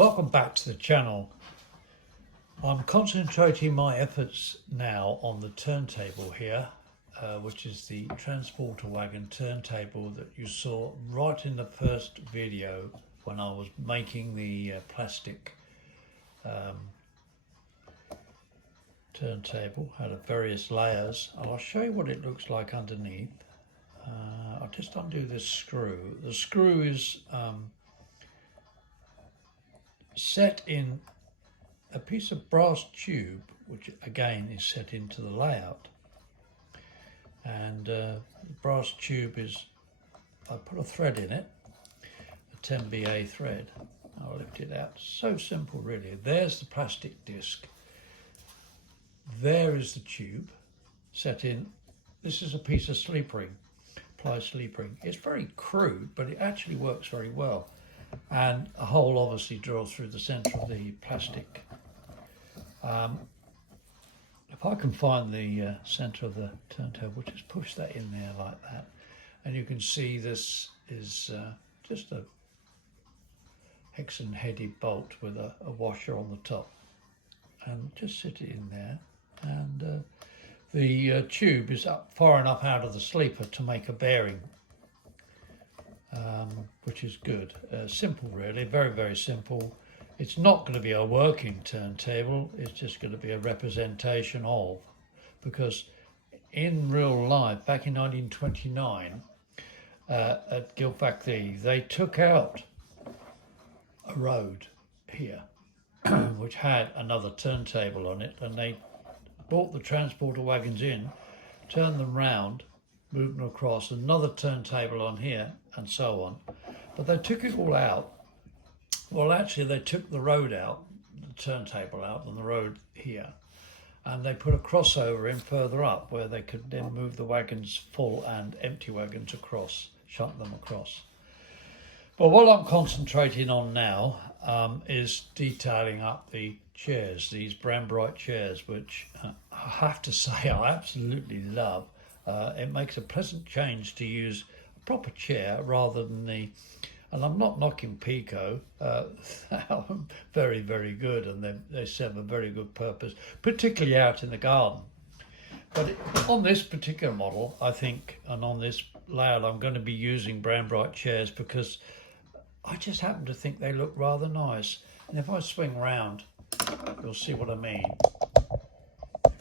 Welcome back to the channel. I'm concentrating my efforts now on the turntable here, which is the Transporter Wagon turntable that you saw right in the first video when I was making the plastic turntable. Had various layers. I'll show you what it looks like underneath. I'll just undo this screw. The screw is set in a piece of brass tube, which again is set into the layout. And the brass tube is, I put a thread in it, a 10BA thread. I'll lift it out. So simple, really. There's the plastic disc. There is the tube set in. This is a piece of sleep ring, ply sleep ring. It's very crude, but it actually works very well. And a hole obviously draws through the centre of the plastic. If I can find the centre of the turntable, just push that in there like that. And you can see this is just a hexagon-headed bolt with a washer on the top. And just sit it in there. And the tube is up far enough out of the sleeper to make a bearing, which is good. Simple, really, very, very simple. It's not going to be a working turntable, it's just going to be a representation of, because in real life, back in 1929, at Gilfacthy, they took out a road here, which had another turntable on it, and they brought the transporter wagons in, turned them round, moved them across, another turntable on here, and so on. But they took it all out. Well, actually, they took the road out, the turntable out, and the road here, and they put a crossover in further up where they could then move the wagons full and empty wagons across, shunt them across. But what I'm concentrating on now is detailing up the chairs, these brand bright chairs, which I have to say I absolutely love. It makes a pleasant change to use a proper chair rather than and I'm not knocking Pico, they're very, very good, and they serve a very good purpose, particularly out in the garden. But on this particular model, I think, and on this layout, I'm going to be using brand bright chairs because I just happen to think they look rather nice. And if I swing round, you'll see what I mean.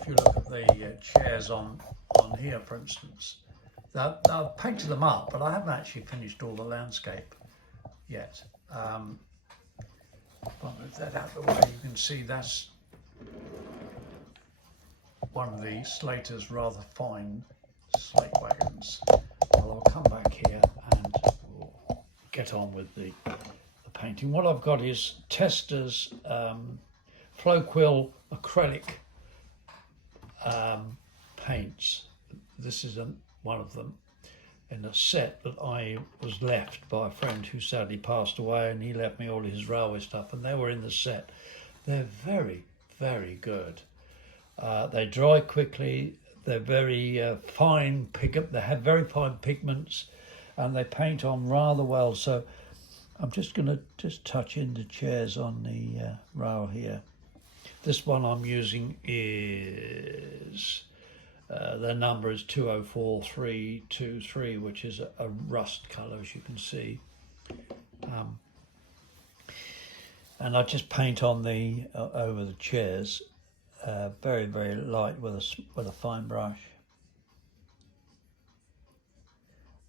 If you look at the chairs on here, for instance, I've painted them up, but I haven't actually finished all the landscape yet. If I move that out of the way, you can see that's one of the Slater's rather fine slate wagons. Well, I'll come back here and we'll get on with the painting. What I've got is Testa's Flow Quill acrylic paints. This is one of them in a set that I was left by a friend who sadly passed away, and he left me all his railway stuff, and they were in the set. They're very, very good. They dry quickly. They're very fine pigment. They have very fine pigments, and they paint on rather well. So I'm just going to touch in the chairs on the rail here. This one I'm using is the number is 204323, which is a rust colour, as you can see. And I just paint on the over the chairs, very, very light with a fine brush.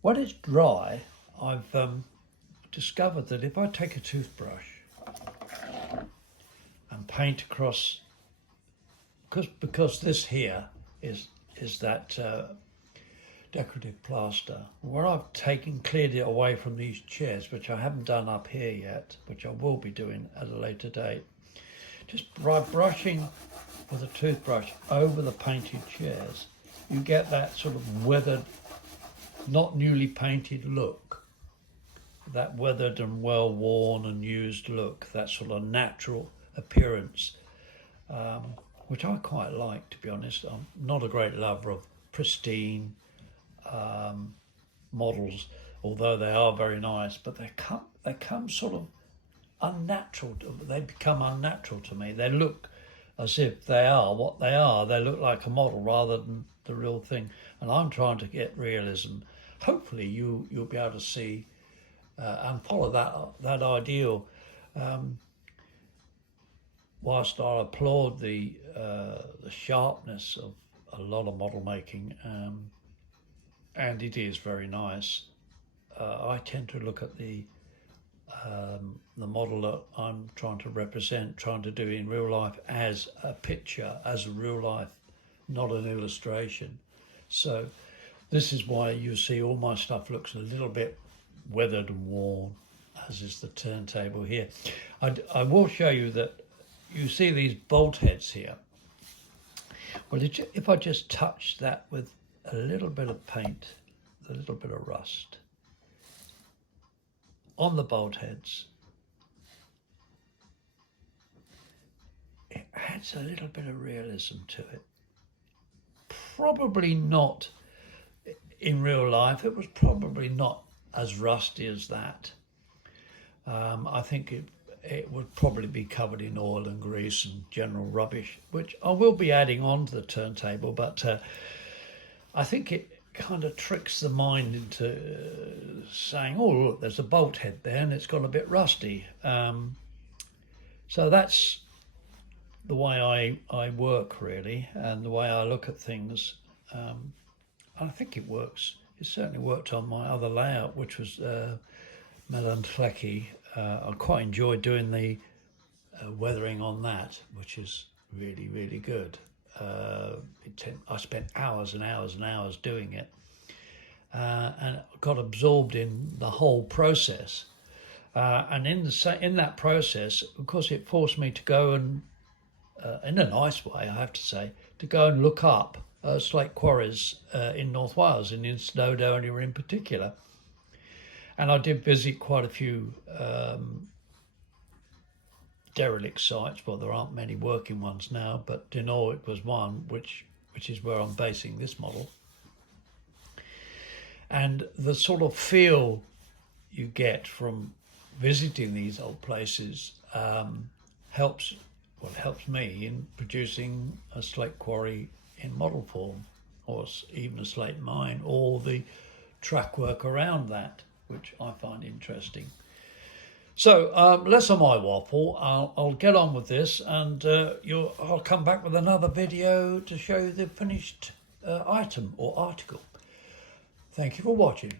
When it's dry, I've discovered that if I take a toothbrush and paint across, because this here is that decorative plaster, where I've cleared it away from these chairs, which I haven't done up here yet, which I will be doing at a later date, just by brushing with a toothbrush over the painted chairs, you get that sort of weathered, not newly painted look, that weathered and well worn and used look, that sort of natural appearance, which I quite like, to be honest. I'm not a great lover of pristine models, although they are very nice, but they come sort of unnatural. They become unnatural to me. They look as if they are what they are. They look like a model rather than the real thing. And I'm trying to get realism. Hopefully you'll be able to see and follow that ideal. Whilst I applaud the sharpness of a lot of model making, and it is very nice, I tend to look at the model that I'm trying to represent, trying to do in real life as a picture, as a real life, not an illustration. So this is why you see all my stuff looks a little bit weathered and worn, as is the turntable here. I will show you that you see these bolt heads here. Well, if I just touch that with a little bit of paint, a little bit of rust on the bolt heads, it adds a little bit of realism to it. Probably not in real life. It was probably not as rusty as that. I think it would probably be covered in oil and grease and general rubbish, which I will be adding on to the turntable, but I think it kind of tricks the mind into saying, oh, look, there's a bolt head there and it's got a bit rusty. So that's the way I work, really, and the way I look at things. I think it works. It certainly worked on my other layout, which was Melon Flecky. I quite enjoyed doing the weathering on that, which is really, really good. I spent hours and hours and hours doing it, and got absorbed in the whole process. And in that process, of course, it forced me to go and, in a nice way, I have to say, to go and look up slate quarries in North Wales, and in Snowdonia in particular. And I did visit quite a few derelict sites. Well, there aren't many working ones now, but Dinorwic was one, which is where I'm basing this model. And the sort of feel you get from visiting these old places helps me in producing a slate quarry in model form, or even a slate mine, or the track work around that, which I find interesting. So less of my waffle. I'll get on with this, and I'll come back with another video to show you the finished item or article. Thank you for watching.